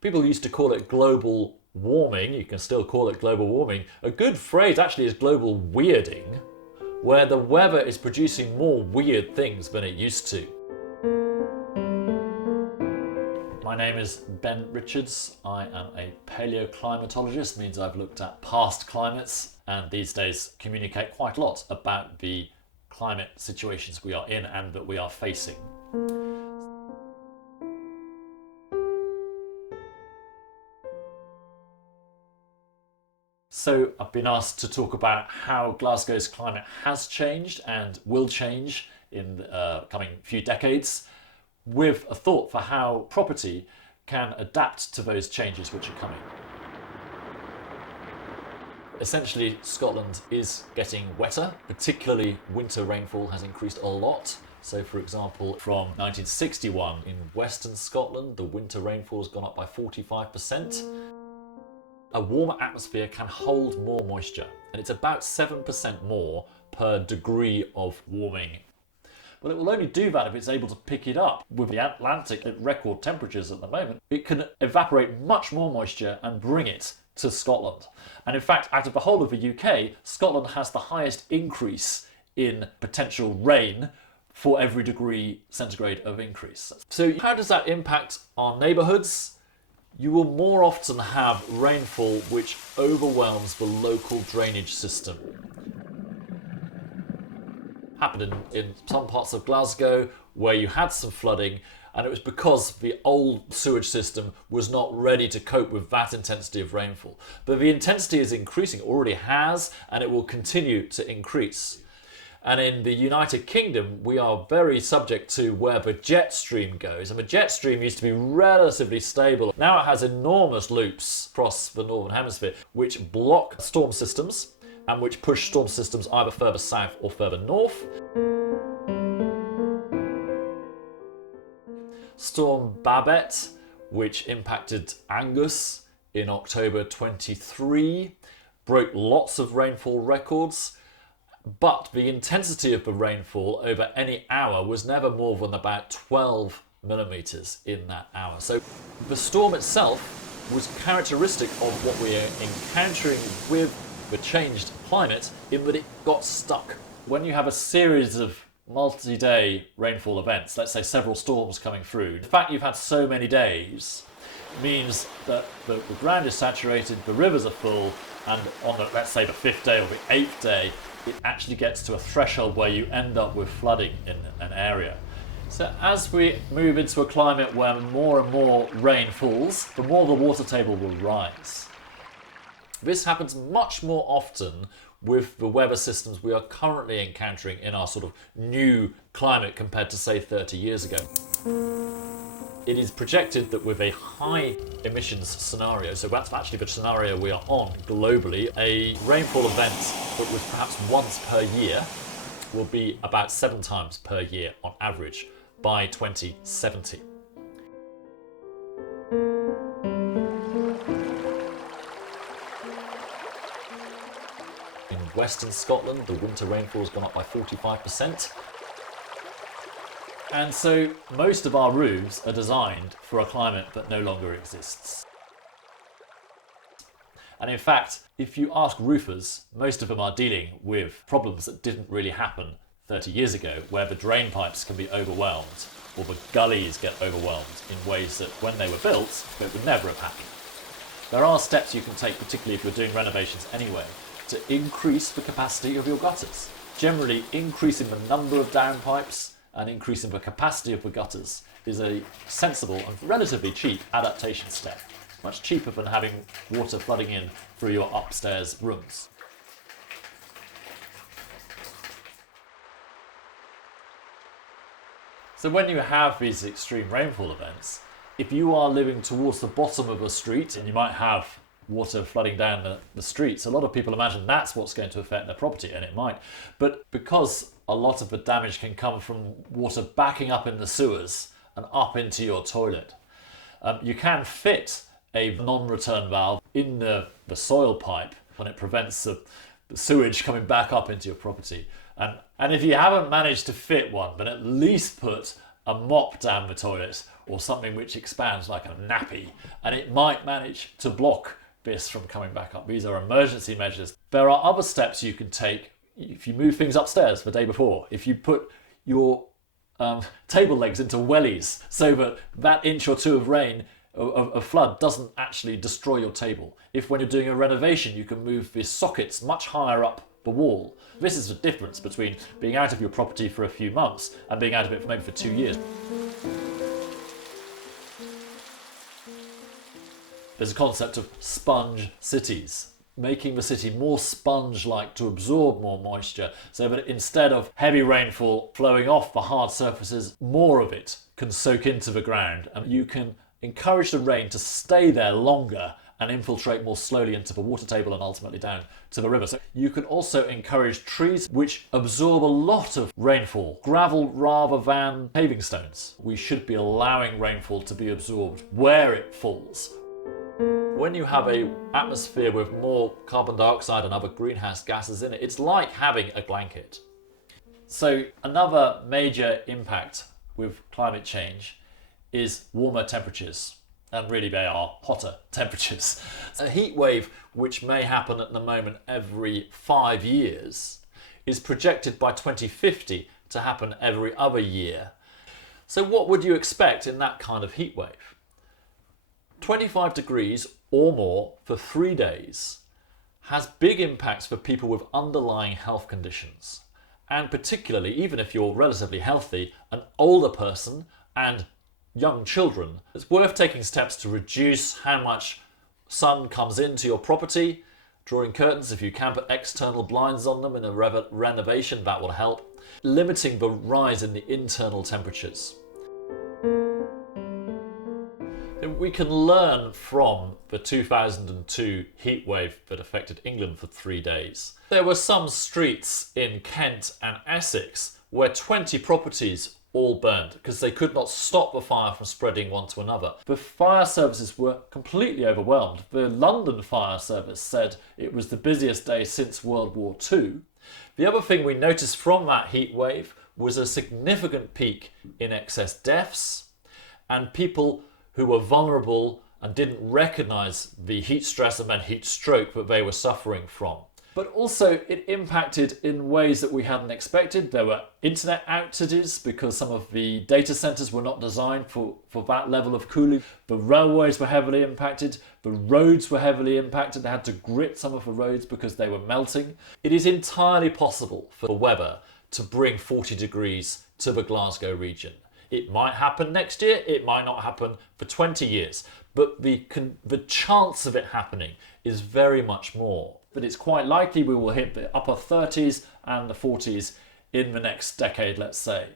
People used to call it global warming. You can still call it global warming. A good phrase actually is global weirding, where the weather is producing more weird things than it used to. My name is Ben Richards. I am a paleoclimatologist, means I've looked at past climates and these days communicate quite a lot about the climate situations we are in and that we are facing. So I've been asked to talk about how Glasgow's climate has changed and will change in the coming few decades, with a thought for how property can adapt to those changes which are coming. Essentially, Scotland is getting wetter, particularly winter rainfall has increased a lot. So for example, from 1961 in Western Scotland, the winter rainfall has gone up by 45%. A warmer atmosphere can hold more moisture, and it's about 7% more per degree of warming. But it will only do that if it's able to pick it up. With the Atlantic at record temperatures at the moment, it can evaporate much more moisture and bring it to Scotland. And in fact, out of the whole of the UK, Scotland has the highest increase in potential rain for every degree centigrade of increase. So how does that impact our neighbourhoods? You will more often have rainfall which overwhelms the local drainage system. Happened in some parts of Glasgow where you had some flooding, and it was because the old sewage system was not ready to cope with that intensity of rainfall. But the intensity is increasing, already has, and it will continue to increase. And in the United Kingdom, we are very subject to where the jet stream goes. And the jet stream used to be relatively stable. Now it has enormous loops across the Northern Hemisphere, which block storm systems and which push storm systems either further south or further north. Storm Babette, which impacted Angus in October 23, broke lots of rainfall records, but the intensity of the rainfall over any hour was never more than about 12 millimetres in that hour. So the storm itself was characteristic of what we are encountering with the changed climate, in that it got stuck. When you have a series of multi-day rainfall events, let's say several storms coming through, the fact you've had so many days means that the ground is saturated, the rivers are full, and on the, let's say the 5th day or the 8th day, it actually gets to a threshold where you end up with flooding in an area. So as we move into a climate where more and more rain falls, the more the water table will rise. This happens much more often with the weather systems we are currently encountering in our sort of new climate compared to, say, 30 years ago. It is projected that with a high emissions scenario, so that's actually the scenario we are on globally, a rainfall event that was perhaps once per year will be about 7 times per year on average by 2070. In Western Scotland, the winter rainfall has gone up by 45%. And so most of our roofs are designed for a climate that no longer exists. And in fact, if you ask roofers, most of them are dealing with problems that didn't really happen 30 years ago, where the drain pipes can be overwhelmed or the gullies get overwhelmed in ways that when they were built, it would never have happened. There are steps you can take, particularly if you're doing renovations anyway, to increase the capacity of your gutters. Generally, increasing the number of downpipes and increasing the capacity of the gutters is a sensible and relatively cheap adaptation step. Much cheaper than having water flooding in through your upstairs rooms. So when you have these extreme rainfall events, if you are living towards the bottom of a street and you might have water flooding down the streets, a lot of people imagine that's what's going to affect their property, and it might. But because a lot of the damage can come from water backing up in the sewers and up into your toilet, you can fit a non-return valve in the soil pipe, and it prevents the sewage coming back up into your property. And if you haven't managed to fit one, then at least put a mop down the toilet or something which expands like a nappy, and it might manage to block this from coming back up. These are emergency measures. There are other steps you can take if you move things upstairs the day before. If you put your table legs into wellies so that that inch or two of rain, of flood, doesn't actually destroy your table. If when you're doing a renovation you can move the sockets much higher up the wall. This is the difference between being out of your property for a few months and being out of it for maybe for 2 years. There's a concept of sponge cities, making the city more sponge-like to absorb more moisture, so that instead of heavy rainfall flowing off the hard surfaces, more of it can soak into the ground, and you can encourage the rain to stay there longer and infiltrate more slowly into the water table and ultimately down to the river. So you can also encourage trees which absorb a lot of rainfall, gravel rather than paving stones. We should be allowing rainfall to be absorbed where it falls. When you have an atmosphere with more carbon dioxide and other greenhouse gases in it, it's like having a blanket. So another major impact with climate change is warmer temperatures. And really they are hotter temperatures. A heat wave, which may happen at the moment every 5 years, is projected by 2050 to happen every other year. So what would you expect in that kind of heat wave? 25 degrees or more for 3 days has big impacts for people with underlying health conditions. And particularly, even if you're relatively healthy, an older person and young children, it's worth taking steps to reduce how much sun comes into your property. Drawing curtains, if you can put external blinds on them in a renovation, that will help. Limiting the rise in the internal temperatures. We can learn from the 2002 heat wave that affected England for 3 days. There were some streets in Kent and Essex where 20 properties all burned because they could not stop the fire from spreading one to another. The fire services were completely overwhelmed. The London Fire Service said it was the busiest day since World War II. The other thing we noticed from that heat wave was a significant peak in excess deaths and people who were vulnerable and didn't recognise the heat stress and then heat stroke that they were suffering from. But also it impacted in ways that we hadn't expected. There were internet outages because some of the data centres were not designed for that level of cooling. The railways were heavily impacted. The roads were heavily impacted. They had to grit some of the roads because they were melting. It is entirely possible for the weather to bring 40 degrees to the Glasgow region. It might happen next year, it might not happen for 20 years, but the chance of it happening is very much more. But it's quite likely we will hit the upper 30s and the 40s in the next decade, let's say.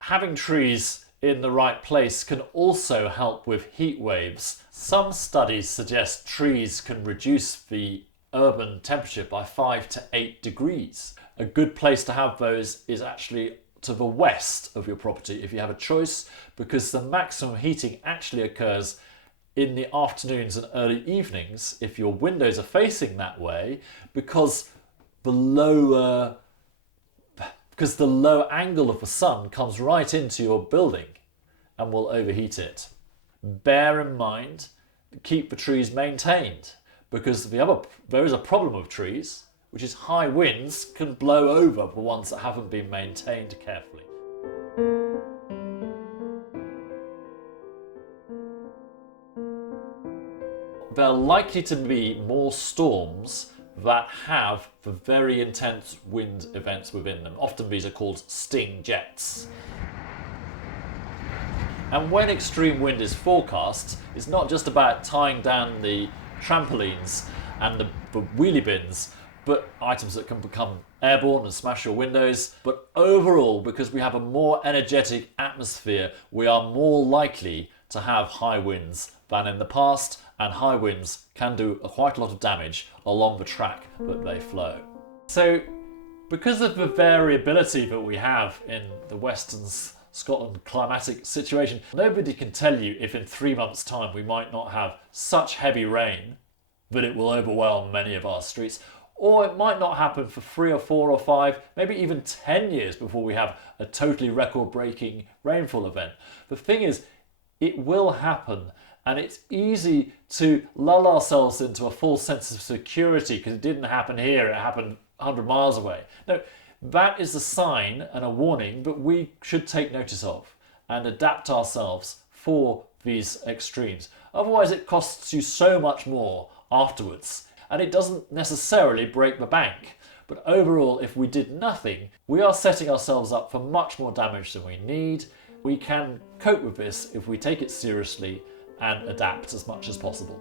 Having trees in the right place can also help with heat waves. Some studies suggest trees can reduce the urban temperature by 5 to 8 degrees. A good place to have those is actually to the west of your property if you have a choice, because the maximum heating actually occurs in the afternoons and early evenings if your windows are facing that way, because the low angle of the sun comes right into your building and will overheat it. Bear in mind, keep the trees maintained, because there is a problem with trees, which is high winds can blow over the ones that haven't been maintained carefully. There are likely to be more storms that have the very intense wind events within them. Often these are called sting jets. And when extreme wind is forecast, it's not just about tying down the trampolines and the wheelie bins, but items that can become airborne and smash your windows. But overall, because we have a more energetic atmosphere, we are more likely to have high winds than in the past, and high winds can do quite a lot of damage along the track that they flow. So, because of the variability that we have in the Western Scotland climatic situation, nobody can tell you if in 3 months' time we might not have such heavy rain that it will overwhelm many of our streets, Or it might not happen for 3 or 4 or 5, maybe even 10 years before we have a totally record-breaking rainfall event. The thing is, it will happen, and it's easy to lull ourselves into a false sense of security because it didn't happen here, it happened 100 miles away. No, that is a sign and a warning that we should take notice of and adapt ourselves for these extremes. Otherwise, it costs you so much more afterwards, and it doesn't necessarily break the bank. But overall, if we did nothing, we are setting ourselves up for much more damage than we need. We can cope with this if we take it seriously and adapt as much as possible.